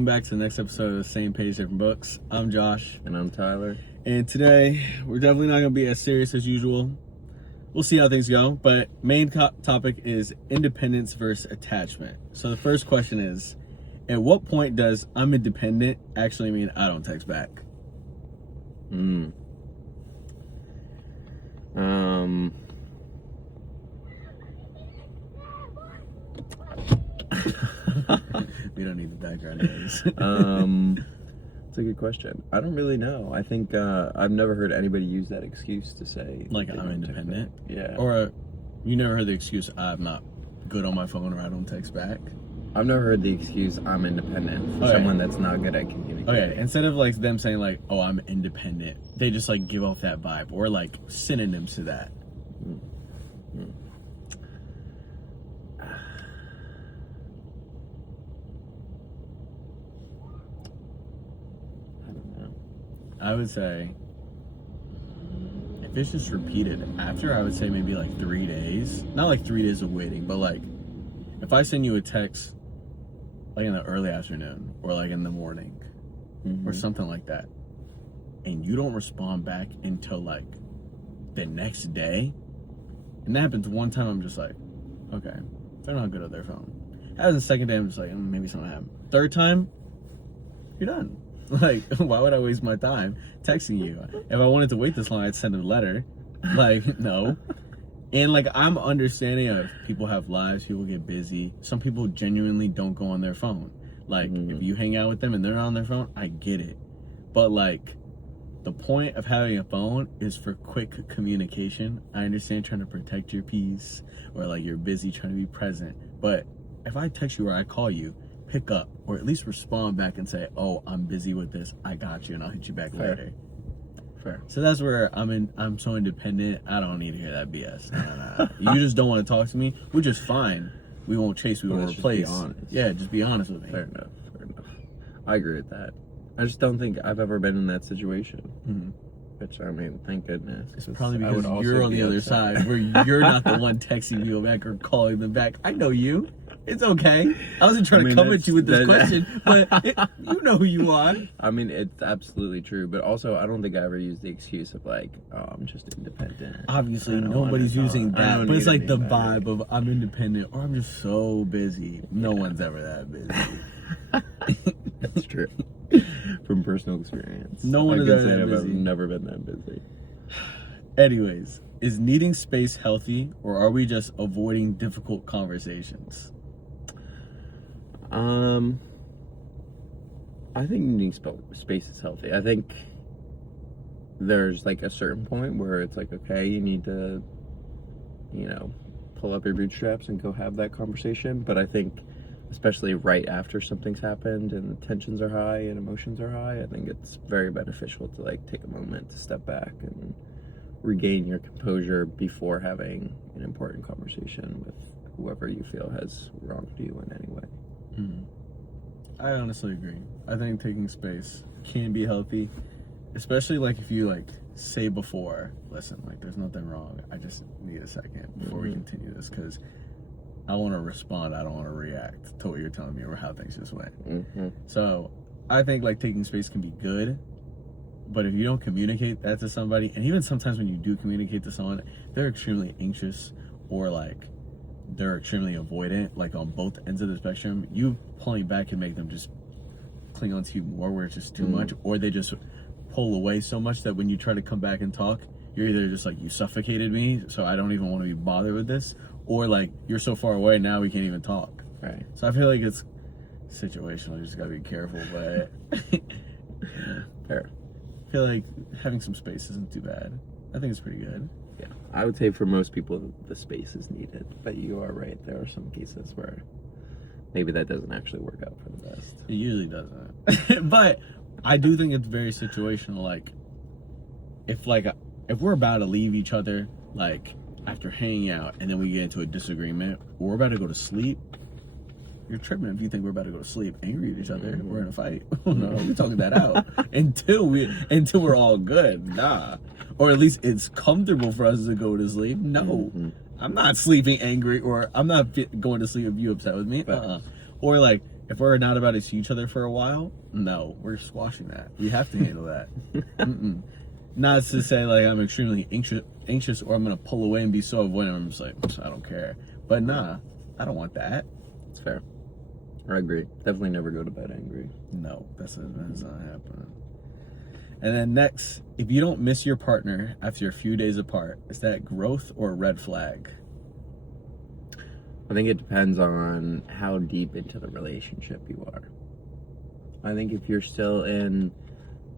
Back to the next episode of the Same Page, Different Books. I'm Josh. And I'm Tyler. And today, we're definitely not going to be as serious as usual. We'll see how things go. But main topic is independence versus attachment. So the first question is, at what point does I'm independent actually mean I don't text back? We don't need the background noise. It's a good question. I don't really know. I think I've never heard anybody use that excuse to say Like I'm independent? Yeah. Or you never heard the excuse, I'm not good on my phone or I don't text back? I've never heard the excuse I'm independent for someone that's not good at communicating. Okay, instead of like them saying like, oh, I'm independent, they just like give off that vibe or like synonyms to that. I would say, if it's just repeated after, I would say maybe like 3 days. Not like 3 days of waiting, but like, if I send you a text, like in the early afternoon, or like in the morning, or something like that, and you don't respond back until like the next day, and that happens one time, I'm just like, okay, they're not good at their phone. Happens the second day, I'm just like, maybe something happened. Third time, you're done. Like, why would I waste my time texting you? If I wanted to wait this long, I'd send a letter. Like, no. And, like, I'm understanding of people have lives, people get busy. Some people genuinely don't go on their phone. Like, if you hang out with them and they're on their phone, I get it. But, like, the point of having a phone is for quick communication. I understand trying to protect your peace or, like, you're busy trying to be present. But if I text you or I call you, pick up or at least respond back and say, oh, I'm busy with this, I got you, and I'll hit you back later. Fair. So that's where I'm so independent, I don't need to hear that BS. No. You just don't want to talk to me, which is fine. We won't chase, we won't replace. Just be honest. Yeah, just be honest with me. Fair enough. I agree with that. I just don't think I've ever been in that situation. Which, I mean, thank goodness. It's probably because you're on the other side where you're not the one texting people back or calling them back. I know you. It's okay. I wasn't trying to come at you with this question, but you know who you are. I mean, it's absolutely true, but also I don't think I ever used the excuse of like, oh, I'm just independent. Obviously, nobody's using that, but it's like the vibe of I'm independent or I'm just so busy. No one's ever that busy. That's true. From personal experience. No one is ever that busy. I've never been that busy. Anyways, is needing space healthy or are we just avoiding difficult conversations? I think needing space is healthy. I think there's like a certain point where it's like, okay, you need to, pull up your bootstraps and go have that conversation. But I think, especially right after something's happened and tensions are high and emotions are high, I think it's very beneficial to like take a moment to step back and regain your composure before having an important conversation with whoever you feel has wronged you in any way. I honestly agree. I think taking space can be healthy, especially like if you like say before, listen, like there's nothing wrong, I just need a second before we continue this because I want to respond, I don't want to react to what you're telling me or how things just went. So I think like taking space can be good, but if you don't communicate that to somebody, and even sometimes when you do communicate to someone, they're extremely anxious or like they're extremely avoidant, like on both ends of the spectrum, you pulling back can make them just cling on to you more where it's just too much, or they just pull away so much that when you try to come back and talk, you're either just like, you suffocated me, so I don't even want to be bothered with this, or like, you're so far away, now we can't even talk. Right. So I feel like it's situational, you just gotta be careful, but Fair. I feel like having some space isn't too bad. I think it's pretty good. Yeah, I would say for most people the space is needed, but you are right. There are some cases where maybe that doesn't actually work out for the best. It usually doesn't. But I do think it's very situational. Like, if we're about to leave each other, like after hanging out, and then we get into a disagreement, or we're about to go to sleep, you're tripping if you think we're about to go to sleep angry at each other. We're in a fight. No, we're talking that out until we're all good. Nah. Or at least it's comfortable for us to go to sleep. No, I'm not sleeping angry, or I'm not going to sleep if you upset with me. Or like if we're not about to see each other for a while, no, we're squashing that. We have to handle that. Mm-mm. Not to say like I'm extremely anxious or I'm gonna pull away and be so avoidant. I'm just like, I don't care. But nah, I don't want that. It's fair. I agree. Definitely never go to bed angry. No, that's not happening. And then next, if you don't miss your partner after a few days apart, is that growth or a red flag? I think it depends on how deep into the relationship you are. I think if you're still in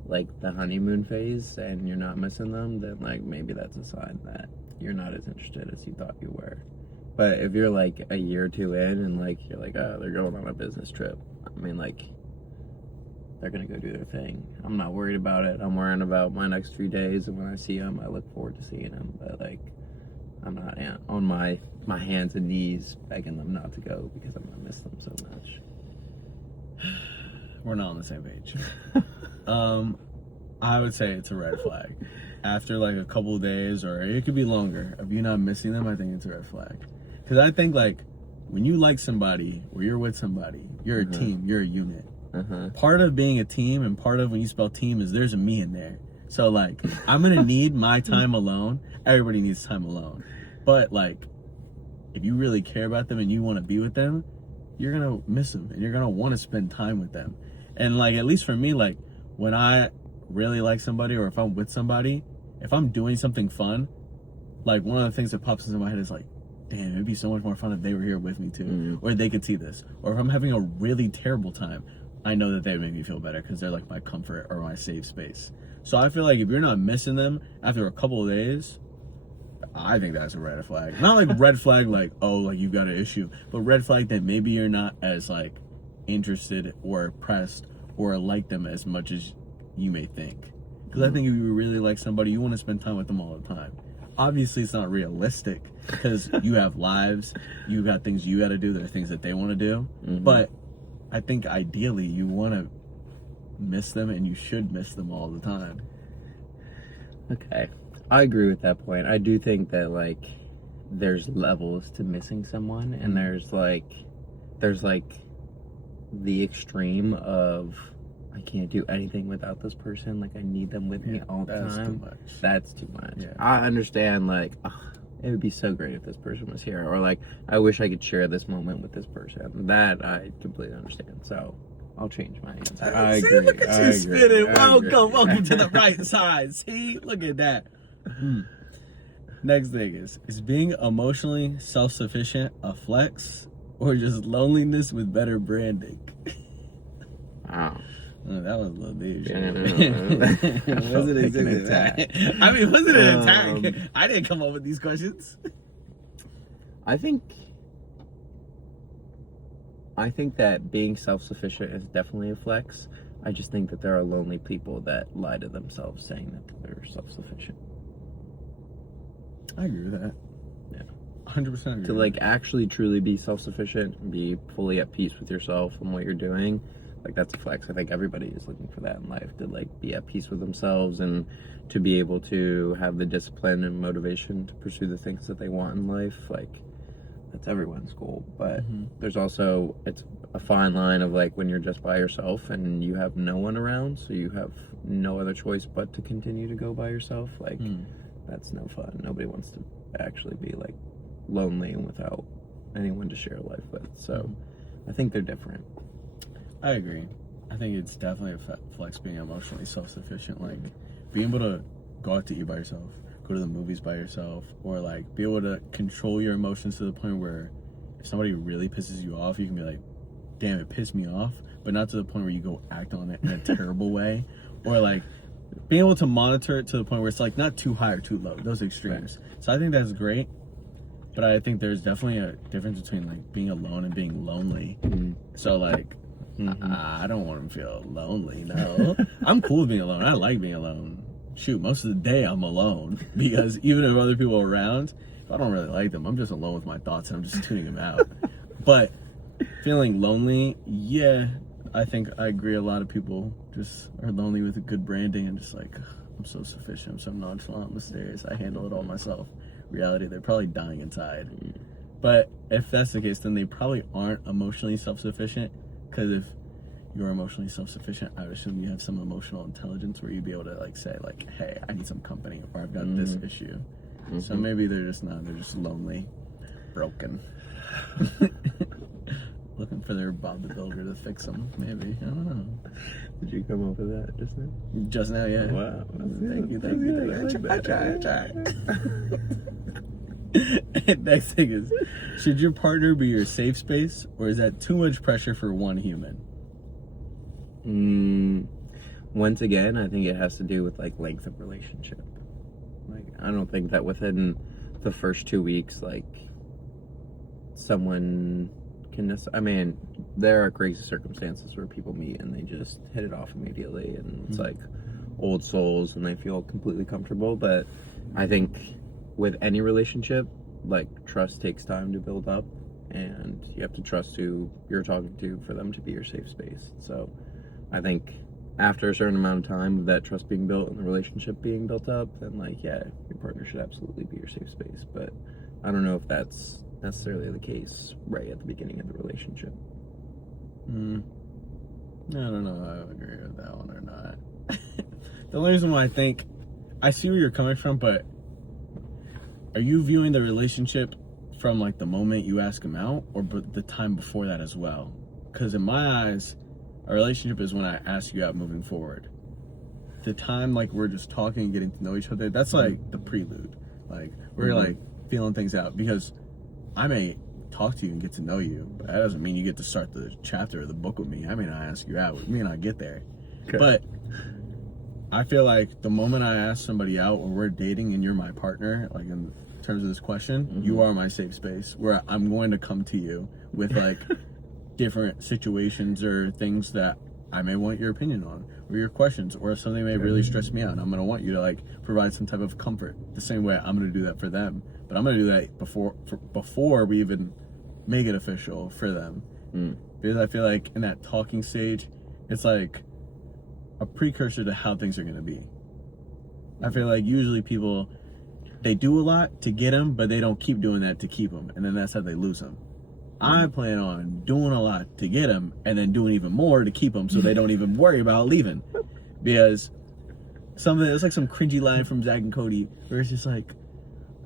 like the honeymoon phase and you're not missing them, then like maybe that's a sign that you're not as interested as you thought you were. But if you're like a year or two in and like you're like, oh, they're going on a business trip, I mean, like, they're gonna go do their thing. I'm not worried about it. I'm worrying about my next few days, and when I see them, I look forward to seeing them. But like, I'm not on my hands and knees begging them not to go because I'm gonna miss them so much. We're not on the same page. I would say it's a red flag. After like a couple of days, or it could be longer, of you not missing them, I think it's a red flag. Because I think like when you like somebody or you're with somebody, you're a team, you're a unit. Part of being a team and part of when you spell team is there's a me in there. So like I'm gonna need my time alone. Everybody needs time alone. But like if you really care about them and you want to be with them, you're gonna miss them and you're gonna want to spend time with them. And like at least for me, like when I really like somebody or if I'm with somebody, if I'm doing something fun, like one of the things that pops into my head is like, damn, it'd be so much more fun if they were here with me too, or they could see this. Or if I'm having a really terrible time, I know that they make me feel better because they're like my comfort or my safe space. So I feel like if you're not missing them after a couple of days, I think that's a red flag. Not like red flag like, oh, like you've got an issue, but red flag that maybe you're not as like interested or pressed or like them as much as you may think. Because I think if you really like somebody, you want to spend time with them all the time. Obviously, it's not realistic because you have lives, you got things you got to do, there are things that they want to do. But I think ideally you want to miss them and you should miss them all the time. Okay. I agree with that point. I do think that like there's levels to missing someone, and there's like the extreme of I can't do anything without this person. Like I need them with me all the time. That's too much. That's too much. Yeah. I understand like it would be so great if this person was here, or like I wish I could share this moment with this person. That I completely understand. So I'll change my answer. I agree. Look at you spinning. Welcome to the right side. See, look at that. Next thing is being emotionally self-sufficient a flex or just loneliness with better branding? Wow. Oh, that was a little bit. Was it an attack? I mean, was it an attack? I didn't come up with these questions. I think that being self-sufficient is definitely a flex. I just think that there are lonely people that lie to themselves saying that they're self-sufficient. I agree with that. Yeah. 100% agree. To like actually truly be self-sufficient and be fully at peace with yourself and what you're doing, like that's a flex. I think everybody is looking for that in life, to like be at peace with themselves and to be able to have the discipline and motivation to pursue the things that they want in life. Like that's everyone's goal, but there's also, it's a fine line of like when you're just by yourself and you have no one around, so you have no other choice but to continue to go by yourself. Like that's no fun. Nobody wants to actually be like lonely and without anyone to share life with. So I think they're different. I agree. I think it's definitely a flex being emotionally self-sufficient. Like being able to go out to eat by yourself, go to the movies by yourself, or like be able to control your emotions to the point where if somebody really pisses you off, you can be like, damn, it pissed me off, but not to the point where you go act on it in a terrible way. Or like being able to monitor it to the point where it's like not too high or too low, those extremes. Right. So I think that's great, but I think there's definitely a difference between like being alone and being lonely. So like I don't want to feel lonely. No, I'm cool with being alone. I like being alone. Shoot, most of the day I'm alone because even if other people are around, if I don't really like them, I'm just alone with my thoughts and I'm just tuning them out. But feeling lonely, yeah, I think I agree. A lot of people just are lonely with a good branding and just like, I'm so sufficient, I'm so nonchalant, mysterious, I handle it all myself. Reality, they're probably dying inside. But if that's the case, then they probably aren't emotionally self-sufficient. Because if you're emotionally self-sufficient, I would assume you have some emotional intelligence where you'd be able to like say like, hey, I need some company, or I've got this issue. So maybe they're just not, they're just lonely, broken. Looking for their Bob the Builder to fix them, maybe. I don't know. Did you come up with that just now? Just now, yeah. Wow. Thank you. I try. Next thing is, should your partner be your safe space, or is that too much pressure for one human? Once again, I think it has to do with like length of relationship. Like, I don't think that within the first 2 weeks, like, someone can I mean, there are crazy circumstances where people meet and they just hit it off immediately, and it's like old souls and they feel completely comfortable. But I think with any relationship, like, trust takes time to build up, and you have to trust who you're talking to for them to be your safe space. So I think after a certain amount of time of that trust being built and the relationship being built up, then like, yeah, your partner should absolutely be your safe space. But I don't know if that's necessarily the case right at the beginning of the relationship. I don't know if I would agree with that one or not. The only reason why I think, I see where you're coming from, but are you viewing the relationship from like the moment you ask him out, or the time before that as well? Because in my eyes, a relationship is when I ask you out moving forward. The time like we're just talking and getting to know each other, that's like the prelude. Like we're like feeling things out, because I may talk to you and get to know you, but that doesn't mean you get to start the chapter of the book with me. I may not ask you out, we may not get there. Okay. But I feel like the moment I ask somebody out, or we're dating and you're my partner, like in terms of this question, you are my safe space, where I'm going to come to you with like different situations or things that I may want your opinion on, or your questions, or if something may really stress me out, and I'm going to want you to like provide some type of comfort the same way I'm going to do that for them. But I'm going to do that before we even make it official for them. Because I feel like in that talking stage, it's like a precursor to how things are going to be. I feel like usually people, they do a lot to get them, but they don't keep doing that to keep them, and then that's how they lose them. I plan on doing a lot to get them, and then doing even more to keep them, so they don't even worry about leaving. Because it's like some cringy line from Zach and Cody, where it's just like,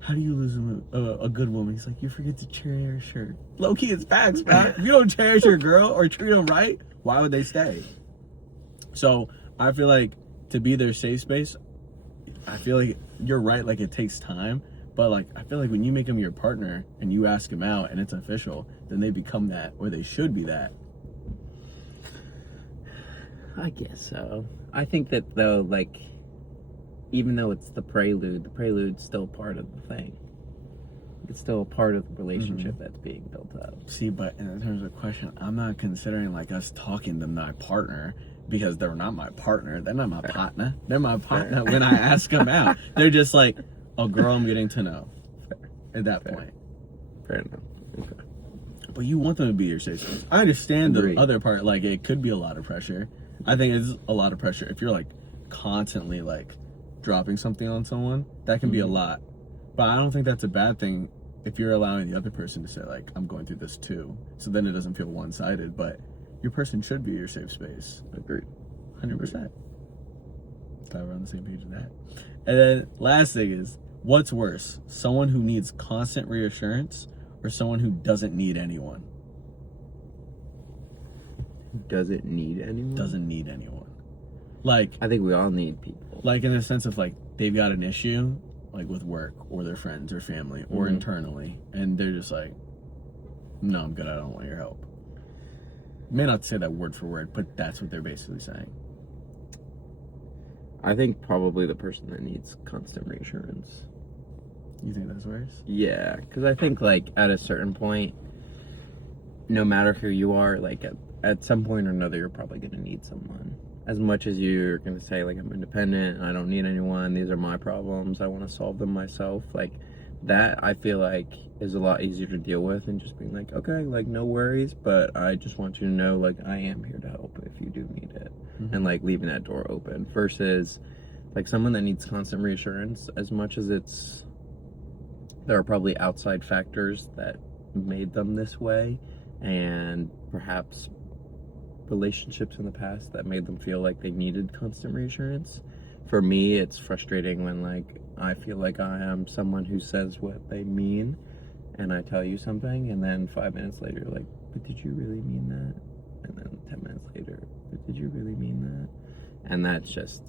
how do you lose a good woman? He's like, you forget to cherish her. Low key, it's facts, man. If you don't cherish your girl or treat them right, why would they stay? So I feel like to be their safe space, I feel like you're right. Like, it takes time, but like I feel like when you make them your partner and you ask them out and it's official, then they become that, or they should be that. I guess so. I think that though, like, even though it's the prelude's still part of the thing. It's still a part of the relationship that's being built up. See, but in terms of the question, I'm not considering like us talking to my partner, because they're not my partner. They're not my partner. They're my partner when I ask them out. They're just like, oh, girl, I'm getting to know. At that point. Fair enough. Okay. But you want them to be your safe space. I understand the other part. Like, it could be a lot of pressure. I think it's a lot of pressure. If you're like constantly like dropping something on someone, that can be a lot. But I don't think that's a bad thing if you're allowing the other person to say like, I'm going through this too. So then it doesn't feel one-sided, but your person should be your safe space. Agreed. 100%. Glad we're on the same page with that. And then last thing is, what's worse? Someone who needs constant reassurance, or someone who doesn't need anyone? Doesn't need anyone? Doesn't need anyone. Like, I think we all need people. Like, in the sense of like, they've got an issue, like with work or their friends or family or internally, and they're just like, no, I'm good, I don't want your help. May not say that word for word, but that's what they're basically saying. I think probably the person that needs constant reassurance. You think that's worse? Yeah, because I think like at a certain point, no matter who you are, like at some point or another, you're probably going to need someone. As much as you're going to say like, I'm independent, I don't need anyone, these are my problems, I want to solve them myself, like that I feel like is a lot easier to deal with, and just being like, okay, like no worries, but I just want you to know like I am here to help if you do need it. And like leaving that door open, versus like someone that needs constant reassurance. As much as there are probably outside factors that made them this way, and perhaps relationships in the past that made them feel like they needed constant reassurance. For me, it's frustrating when, like, I feel like I am someone who says what they mean, and I tell you something, and then 5 minutes later, you're like, but did you really mean that? And then 10 minutes later, but did you really mean that? And that's just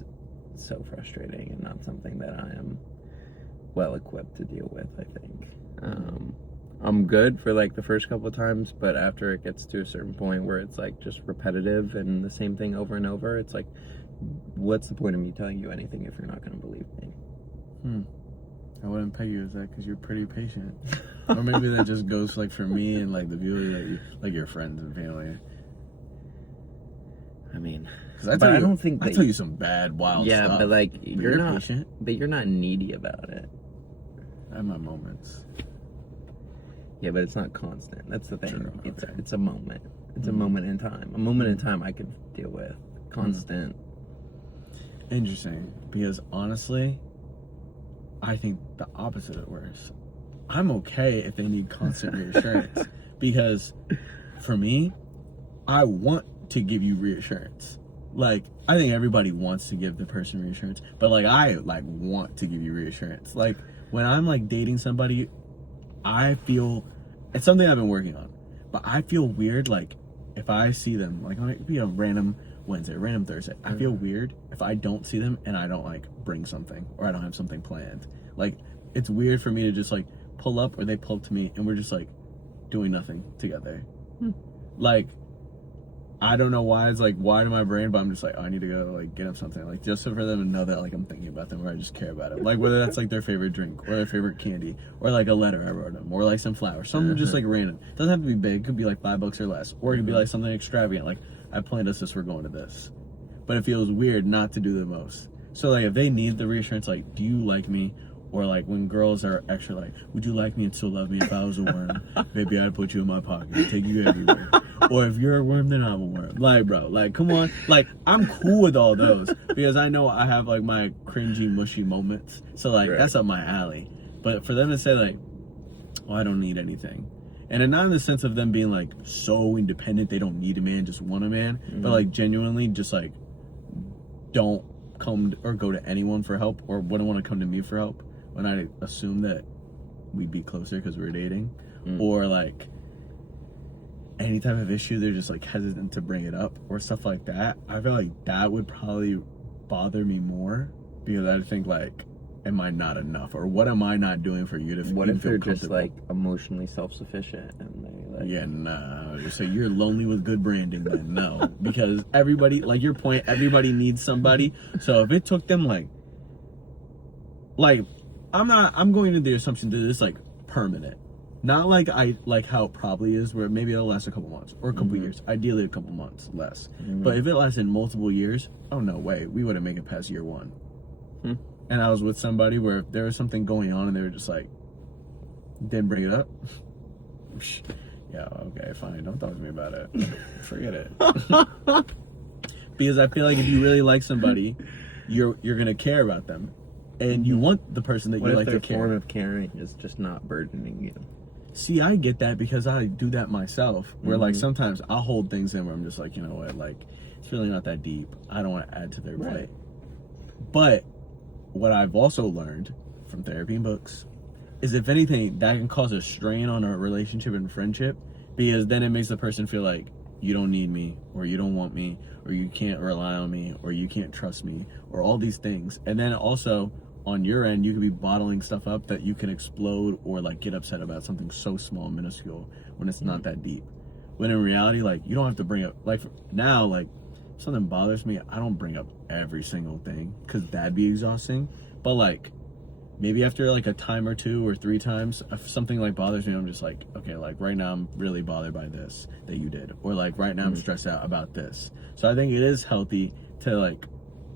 so frustrating and not something that I am well equipped to deal with, I think. I'm good for like the first couple of times, but after it gets to a certain point where it's like just repetitive and the same thing over and over, it's like, what's the point of me telling you anything if you're not going to believe me? I wouldn't peg you as that because you're pretty patient. Or maybe that just goes like for me and like the viewer that you, like your friends and family. I mean, I don't think I tell you some bad wild stuff. Yeah, but like you're not patient. But you're not needy about it. I have my moments. Yeah, but it's not constant. That's the thing. True, It's a moment. It's a moment in time. A moment in time I could deal with. Constant. Interesting, because honestly, I think the opposite works. I'm okay if they need constant reassurance because for me, I want to give you reassurance. Like, I think everybody wants to give the person reassurance, but like I like want to give you reassurance. Like when I'm like dating somebody, I feel it's something I've been working on, but I feel weird like if I see them like on a random Wednesday, random Thursday, I feel weird if I don't see them and I don't like bring something or I don't have something planned. Like it's weird for me to just like pull up or they pull up to me and we're just like doing nothing together. Like I don't know why it's like wide in my brain, but I'm just like, oh, I need to go like get them something, like just so for them to know that like I'm thinking about them or I just care about it. Like whether that's like their favorite drink or their favorite candy or like a letter I wrote them or like some flowers, something just like random. It doesn't have to be big. It could be like $5 or less, or it could be like something extravagant. Like I planned us this, we're going to this, but it feels weird not to do the most. So like if they need the reassurance, like, do you like me? Or like when girls are extra like, would you like me and still love me if I was a worm? Maybe I'd put you in my pocket and take you everywhere. Or if you're a worm, then I'm a worm. Like, bro, like, come on. Like, I'm cool with all those because I know I have like my cringy, mushy moments. So like, that's up my alley. But for them to say like, oh, I don't need anything. And not in the sense of them being like so independent, they don't need a man, just want a man. But like genuinely just like, don't come or go to anyone for help or wouldn't want to come to me for help. When I assume that we'd be closer because we're dating, or like any type of issue, they're just like hesitant to bring it up or stuff like that. I feel like that would probably bother me more because I think like, am I not enough, or what am I not doing for you to? What if they're just like emotionally self-sufficient and they like? Yeah, nah. So you're lonely with good branding, then no, because everybody, like your point, everybody needs somebody. So if it took them like. I'm going into the assumption that it's like permanent. Not like I like how it probably is, where maybe it'll last a couple months or a couple years. Ideally a couple months less. But if it lasted multiple years, oh no way, we wouldn't make it past year 1. And I was with somebody where if there was something going on and they were just like, didn't bring it up. Yeah, okay, fine. Don't talk to me about it. Forget it. Because I feel like if you really like somebody, you're gonna care about them. And you want the person that you like to care. What if their form of caring is just not burdening you? See, I get that because I do that myself. Where like sometimes I'll hold things in where I'm just like, you know what, like it's really not that deep. I don't want to add to their plate. But what I've also learned from therapy and books is if anything, that can cause a strain on a relationship and friendship, because then it makes the person feel like you don't need me, or you don't want me, or you can't rely on me, or you can't trust me, or all these things. And then also on your end, you could be bottling stuff up that you can explode or like get upset about something so small, minuscule, when it's not that deep. When in reality, like you don't have to bring up, like now, like if something bothers me, I don't bring up every single thing because that'd be exhausting. But like maybe after like a time or 2 or 3 times, if something like bothers me, I'm just like, okay, like right now I'm really bothered by this that you did, or like right now I'm stressed out about this. So I think it is healthy to like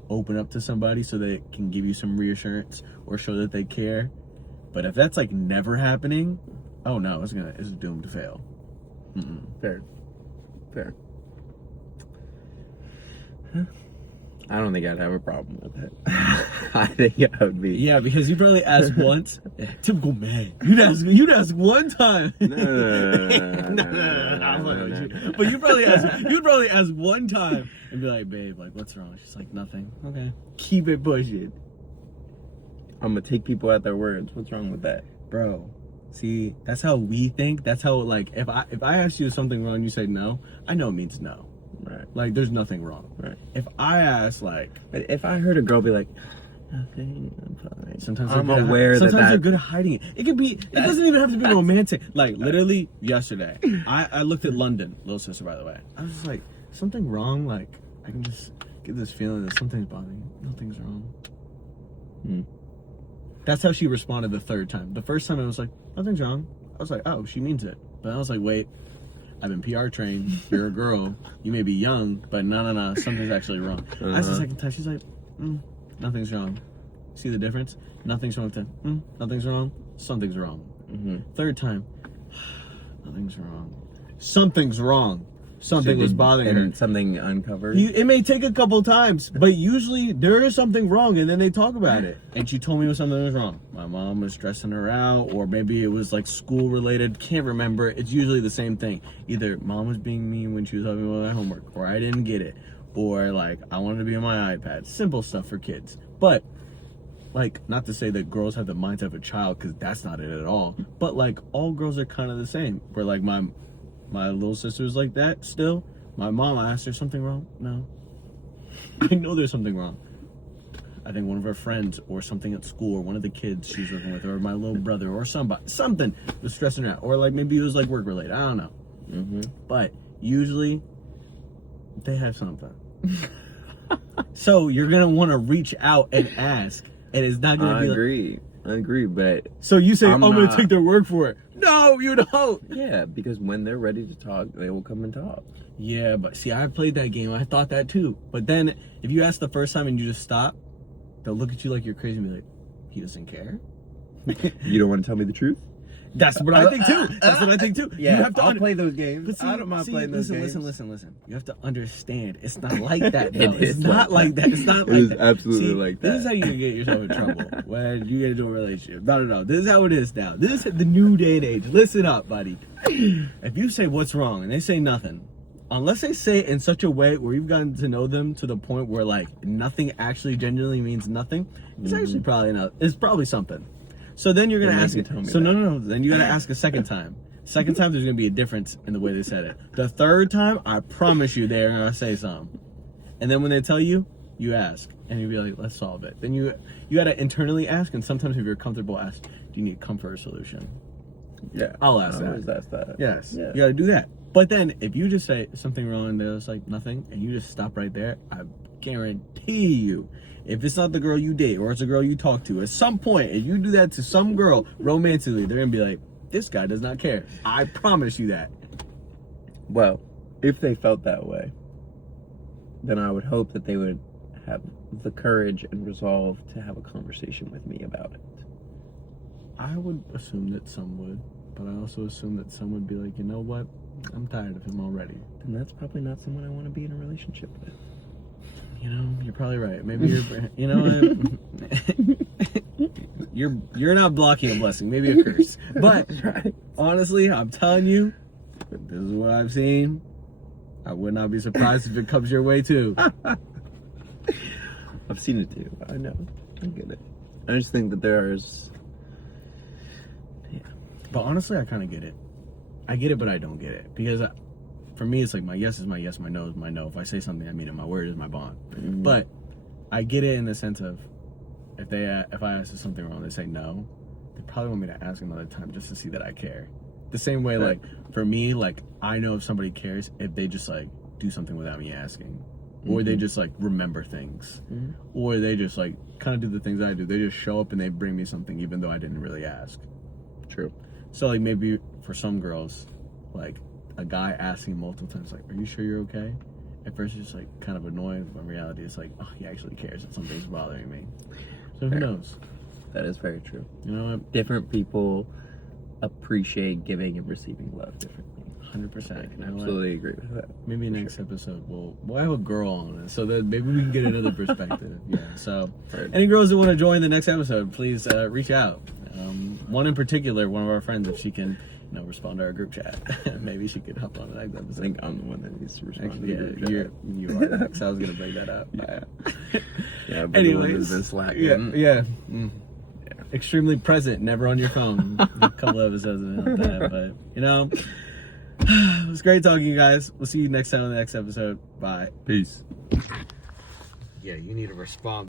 open up to somebody so they can give you some reassurance or show that they care. But if that's like never happening, oh no, it's doomed to fail. Fair. I don't think I'd have a problem with it. I think I would be. Yeah, because you probably ask once. Typical man. You'd ask one time. No. But you'd probably ask one time and be like, babe, like, what's wrong? She's like, nothing. Okay. Keep it pushing. I'm gonna take people at their words. What's wrong with that? Bro, see, that's how we think. That's how, like, if I ask you something wrong, you say no, I know it means no. Right. Like, there's nothing wrong. Right. If I ask, like, But if I heard a girl be like, nothing, I'm fine. sometimes I'm they're good aware sometimes that they're good at hiding it. It could be. It doesn't even have to be romantic. Like, literally yesterday, I looked at London, little sister, by the way. I was just like, something wrong? Like, I can just get this feeling that something's bothering me. Nothing's wrong. That's how she responded the third time. The first time I was like, nothing's wrong. I was like, oh, she means it. But I was like, wait, I've been PR trained. You're a girl. You may be young, but no, something's actually wrong. That's the second time. She's like, nothing's wrong. See the difference? Nothing's wrong with that. Nothing's wrong. Something's wrong. Third time, nothing's wrong. Something's wrong. Something was bothering her. Something uncovered. It may take a couple times, but usually there is something wrong, and then they talk about it. And she told me something was wrong. My mom was stressing her out, or maybe it was like school related. Can't remember. It's usually the same thing. Either mom was being mean when she was helping me with my homework, or I didn't get it, or like I wanted to be on my iPad. Simple stuff for kids. But like, not to say that girls have the mindset of a child, because that's not it at all. But like, all girls are kind of the same. Where like my little sister was like that still. My mom, I asked her something wrong. No. I know there's something wrong. I think one of her friends or something at school, or one of the kids she's working with, or my little brother, or something was stressing her out. Or like maybe it was like work related. I don't know. But usually they have something. So you're going to want to reach out and ask. And it's not going to be I agree, but... So you say, I'm going to take their word for it. No, you don't. Yeah, because when they're ready to talk, they will come and talk. Yeah, but see, I played that game. I thought that too. But then, if you ask the first time and you just stop, they'll look at you like you're crazy and be like, he doesn't care? You don't want to tell me the truth? That's what I think too. That's what I think too. Yeah, you have to play those games. But see, I don't mind playing those games. Listen. You have to understand. It's not like that, though. It's not like that. It's not like that. It's absolutely like that. This is how you can get yourself in trouble when you get into a relationship. No. This is how it is now. This is the new day and age. Listen up, buddy. If you say what's wrong and they say nothing, unless they say it in such a way where you've gotten to know them to the point where like nothing actually genuinely means nothing, it's actually probably not. It's probably something. So then you're gonna ask it. So no. Then you gotta ask a second time. Second time, there's gonna be a difference in the way they said it. The third time, I promise you, they're gonna say something. And then when they tell you, you ask, and you be like, "Let's solve it." Then you gotta internally ask, and sometimes if you're comfortable, ask, "Do you need comfort or solution?" Yeah, I'll ask that. Always ask that. Yes, yeah. You gotta do that. But then if you just say something wrong and there's like nothing, and you just stop right there, I guarantee you. If it's not the girl you date or it's a girl you talk to, at some point, if you do that to some girl romantically, they're going to be like, this guy does not care. I promise you that. Well, if they felt that way, then I would hope that they would have the courage and resolve to have a conversation with me about it. I would assume that some would, but I also assume that some would be like, you know what? I'm tired of him already. Then that's probably not someone I want to be in a relationship with. You know, you're probably right. Maybe you know what? You're not blocking a blessing, maybe a curse. But honestly, I'm telling you, this is what I've seen. I would not be surprised if it comes your way too. I've seen it too. I know. I get it. I just think that there's... Yeah. But honestly, I kind of get it. I get it, but I don't get it. Because for me, it's like my yes is my yes, my no is my no. If I say something, I mean it. My word is my bond. But I get it in the sense of if I ask something wrong, they say no, they probably want me to ask another time just to see that I care. The same way, like, for me, like, I know if somebody cares if they just, like, do something without me asking. Or they just, like, remember things. Or they just, like, kind of do the things I do. They just show up and they bring me something even though I didn't really ask. True. So, like, maybe for some girls, like, a guy asking multiple times, like, are you sure you're okay? At first, it's just, like, kind of annoying. But in reality, it's like, oh, he actually cares that something's bothering me. So who knows? That is very true. You know what? Different people appreciate giving and receiving love differently. 100%. I can absolutely agree with that. Maybe next episode we'll have a girl on it, so that maybe we can get another perspective. Yeah. So, any girls that want to join the next episode, please reach out. One in particular, one of our friends, if she can, respond to our group chat, maybe she could hop on the next episode. I think I'm the one that needs to respond Actually, to the group chat. you are next. I was gonna bring that up. Yeah, but Anyways, the one that's been slacking. yeah. Extremely present, never on your phone. A couple episodes about that, but it was great talking to you guys. We'll see you next time on the next episode. Bye. Peace. Yeah, you need to respond.